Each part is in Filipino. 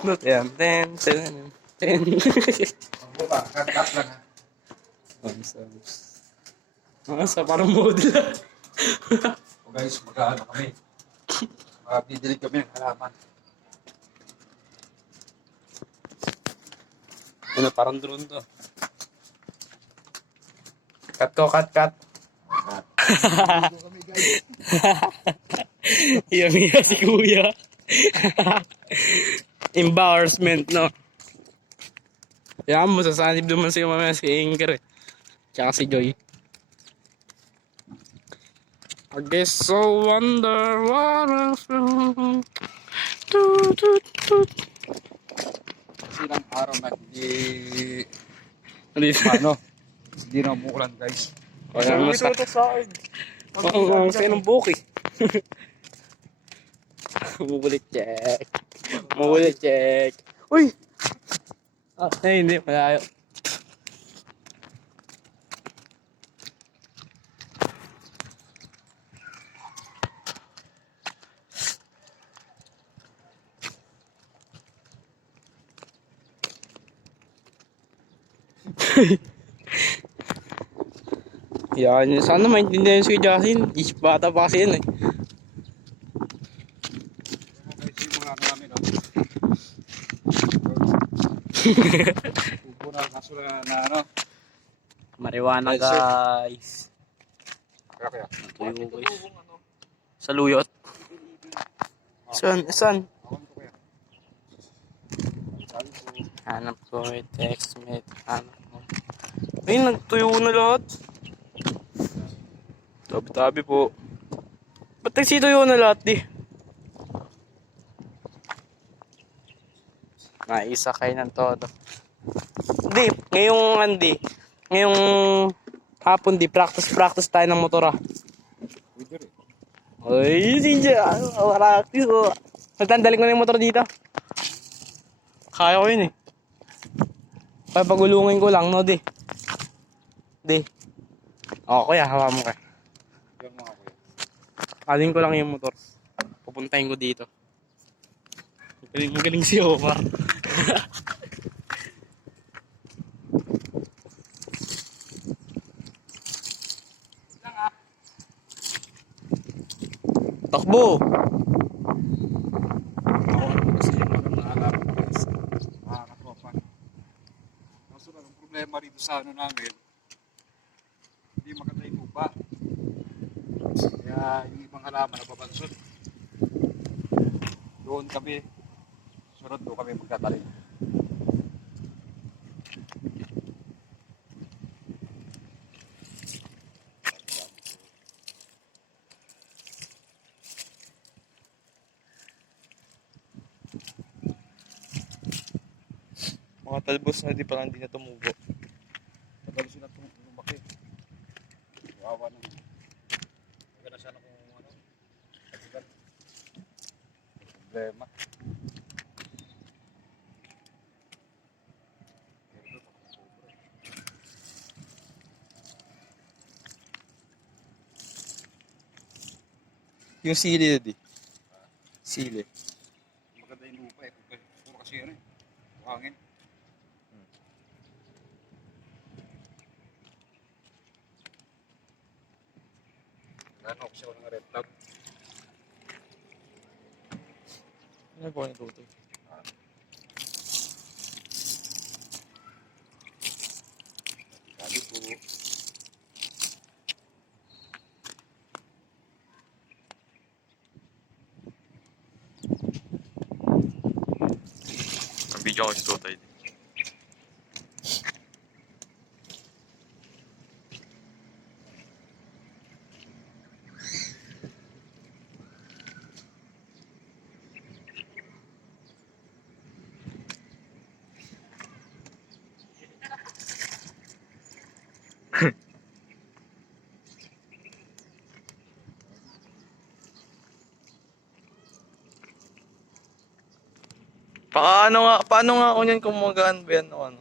Not yan. Ten, ten, ten. Ako ba? Cut-cut lang ha. Mga sa parang mode lang. O guys, mag-ano kami. Mabidilig kami ng halaman. Ano, parang drone to. Cut ko, cut, cut. Yummy na si kuya. embarrassment, no? Kaya mo, sasanib naman sa'yo mamaya si Anchor, eh. Tsaka si Joy. I guess so wonder what I feel. Do, do, do. Silang araw na di... Hindi ano? Hindi na umuulan, guys. Kaya mo sa... Oo, ang sayo ng buki. Bubulit check. Muli check. Uy! Ah, ay, hindi. Malayo. Yan, sana maintindihan si Justin. Is bata pa kasi yan eh. Upo na kasura na ano. Mariwana guys. Kaya kaya. Tuyo guys. Sa luyot. Saan? Saan? Hanap ko yung text me. Hanap ko. Ay, nagtuyo na lahat. Tabi-tabi po. Ba't nagsituyo na lahat di? isa Naisakay ng todo. Di, ngayong andi, ngayong hapon di, practice practice tayo ng motor ah. Ay, sige, practice ano, oh. Natandaling ko na yung motor dito. Kaya ko yun eh. pagulungin ko lang, no, di. Di. O, kuya, hawa mo ka. Alin ko lang yung motor. Pupuntahin ko dito. Magaling, magaling si Omar. Takbo! problema dito sa ano namin hindi makatay mo ba kaya yung ibang halaman nababansod doon kami sunod doon kami magtatanim. Mga talbos na di pa lang hindi na tumubo. Tagal sila lumaki. Wawa na. Maganda sana kung ano. Problema. yung sili na di. Sili. Maganda yung lupa eh. Puro kasi ano eh. Hangin. Hmm. Ano kasi ako ng red flag. Ano ba yung luto? 叫石一点。Paano nga, paano nga ako niyan kung magaan ba yan o ano?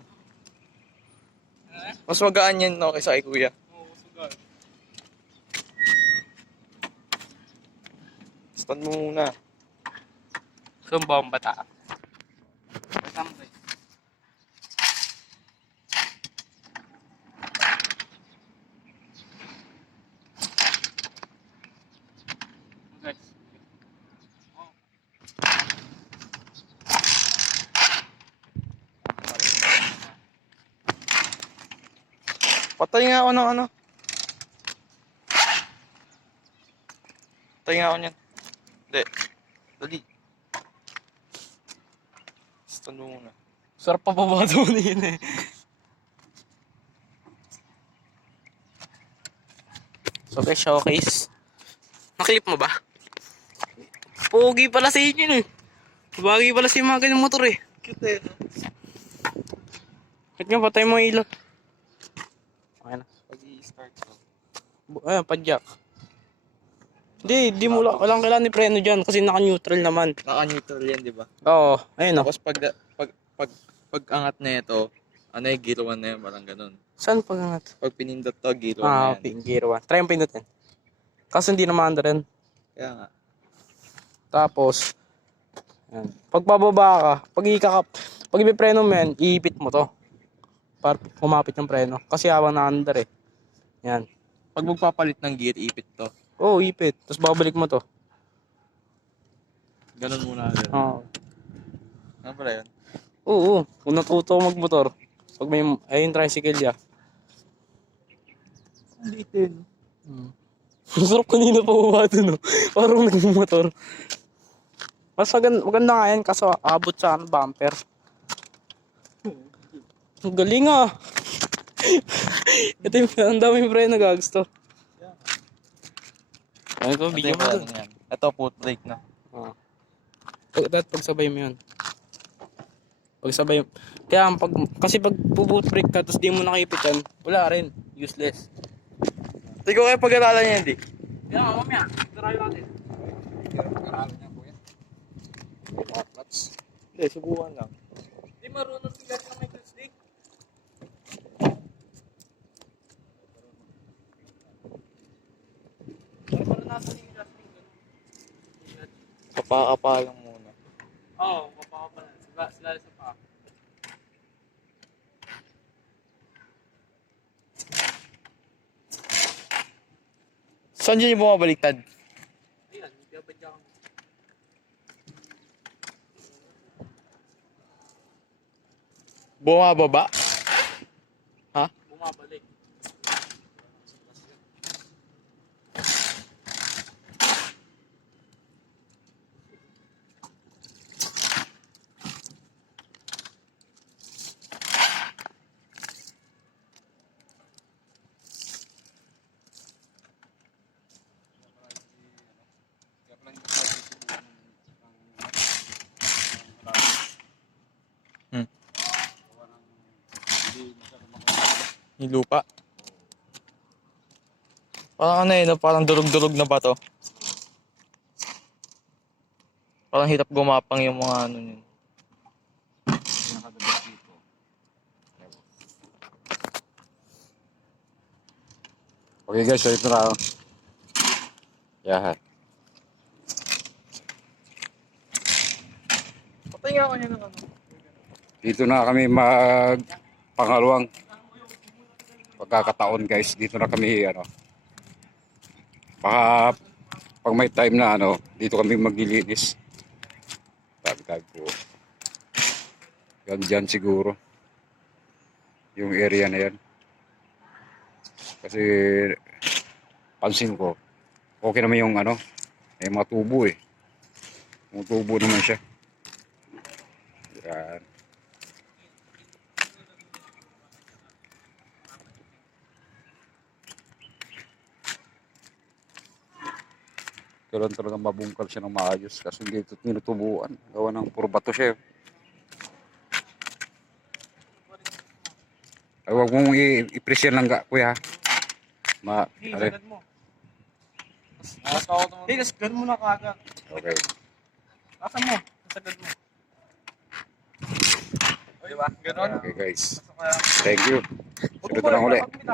Eh? Mas magaan yan no, kaysa kay kuya. Oo, mas magaan. Stand mo muna. Saan ba ang bata? Patay nga ako ng ano. Patay nga ako niyan. Hindi. Dali. Stand mo muna. Sarap pa baba doon eh. So guys, showcase. Naklip mo ba? Pogi pala sa inyo eh. Bagay pala sa mga ganyan motor eh. Cute eh. Ba't nga patay mo ilaw? i-start ko. Ayan, padjak. Hindi, di mo lang, walang kailangan ni preno dyan kasi naka-neutral naman. Naka-neutral yan, di ba? Oo, ayun o. Tapos pag, pag, pag, pag angat na ito, ano yung eh, gear 1 na yan, parang ganun. Saan pag angat? Pag pinindot to, gear 1 ah, na yan. Ah, gear 1. Try yung pindutin. Kasi hindi naman under yan. Kaya nga. Tapos, yan. Pag bababa ka, pag ikakap, pag ipipreno mo yan, iipit mo to. Para kumapit yung preno. Kasi habang na under eh. Yan. Pag magpapalit ng gear, ipit to. Oo, oh, ipit. Tapos babalik mo to. Ganun muna. Ganun. Oo. Ano pala yun? Oo, oo. Kung natuto ko magmotor, pag may, ayun tricycle niya. Ang liit yun. Hmm. Masarap kanina pa bumaba dun, no? Oh. Parang nagmumotor. Mas maganda, maganda nga yan kaso abot sa ano, bumper. Ang galing ah. Ito yung ang daming pre na gags ano to. Ano ko, video mo dun. Ito, foot brake na. Oo. Ah. Dapat pagsabay mo yun. Pagsabay mo. Kaya pag, kasi pag boot brake ka, tapos di mo nakipit yan, wala rin. Useless. Hindi ko kayo pag-alala niya, hindi. Kaya ako, mamaya. Tarayo natin. Karami niya, kuya. Mga clutch. Hindi, subukan lang. Hindi marunong sila na may Kapakapa lang muna. Oo, oh, kapakapa lang. Sila, sila sa paa. Saan dyan yung bumabaliktad? Ayan, dapat dyan. Bumababa? yung lupa. Parang ano eh, no? parang durog-durog na bato. Parang hirap gumapang yung mga ano yun. Okay guys, ulit na Yeah. Yahat. Patinga ko niya na ano. Dito na kami mag pangalawang pagkakataon guys dito na kami ano pa pag may time na ano dito kami maglilinis tabi tabi po yan dyan siguro yung area na yan kasi pansin ko okay naman yung ano eh mga tubo eh mga tubo naman siya yan kailan talagang mabungkal siya ng maayos kasi hindi ito tinutubuan gawa ng puro bato siya eh. ay huwag mong i-pressure lang ka kuya ma hey, alin mo hey nasagad mo na kaga okay asa mo nasagad mo diba ganun okay guys thank you sunod na lang eh. ulit